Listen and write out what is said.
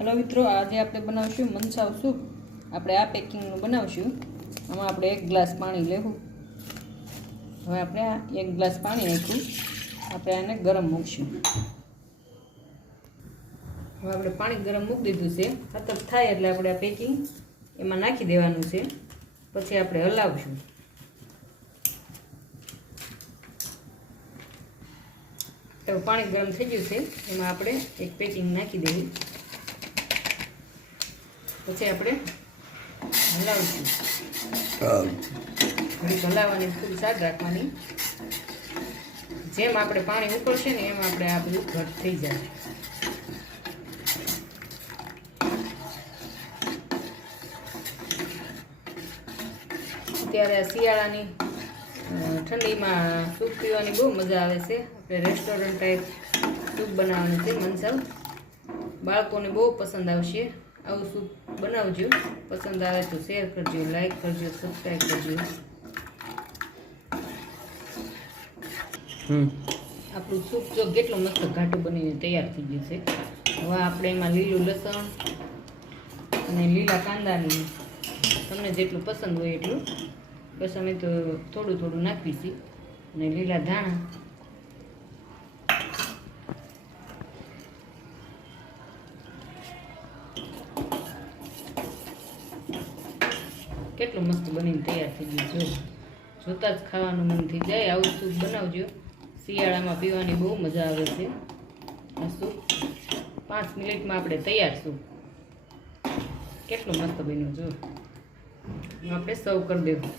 Hello मित्रों, आज आप बनावशु मनसाव सूप। આપણે આ પેકિંગનું બનાવશું। આમાં આપણે 1 ગ્લાસ પાણી લેવું। હવે આપણે આ 1 ગ્લાસ પાણી નાખ્યું। આપણે આને ગરમ મૂકશું। હવે આપણે પાણી ગરમ મૂકી દીધું છે। હતપ થાય એટલે આપણે આ પેકિંગ એમાં નાખી દેવાનું છે। પછી આપણે હલાવશું। તો પાણી ગરમ થઈ ગયું છે, એમાં આપણે એક પેકિંગ નાખી દેવી। પછી આપણે હલાવશું। ઘડીક હલાવવાની, ખૂબ સાદ રાખવાની। જેમ આપણે પાણી ઉકળશે ને એમ આપણે આ બધું ઘટ થઈ જાય। અત્યારે શિયાળાની ઠંડીમાં સૂપ પીવાની બહુ મજા આવે છે। આપણે રેસ્ટોરન્ટ ટાઈપ સૂપ બનાવવાનું છે મનસાવ। બાળકોને બહુ પસંદ આવશે। આવું સૂપ બનાવજો। પસંદ આવે તો શેર કરજો, લાઈક કરજો, સબસ્ક્રાઈબ કરજો। આપણું સૂપ જો કેટલું મસ્ત ઘાટું બનીને તૈયાર થઈ ગયું છે। હવે આપણે એમાં લીલું લસણ અને લીલા કાંદાની તમને જેટલું પસંદ હોય એટલું, બસ અમે તો થોડું થોડું નાખીશું, અને લીલા ધાણા, કેટલું મસ્ત બનીને તૈયાર થઈ ગયું। જો જોતા જ ખાવાનું મન થઈ જાય। આવું સૂપ બનાવજો, શિયાળામાં પીવાની બહુ મજા આવે છે। આ સૂપ 5 મિનિટમાં આપણે તૈયાર સૂપ। કેટલું મસ્ત બન્યું, જો આપણે સર્વ કરી દેવું।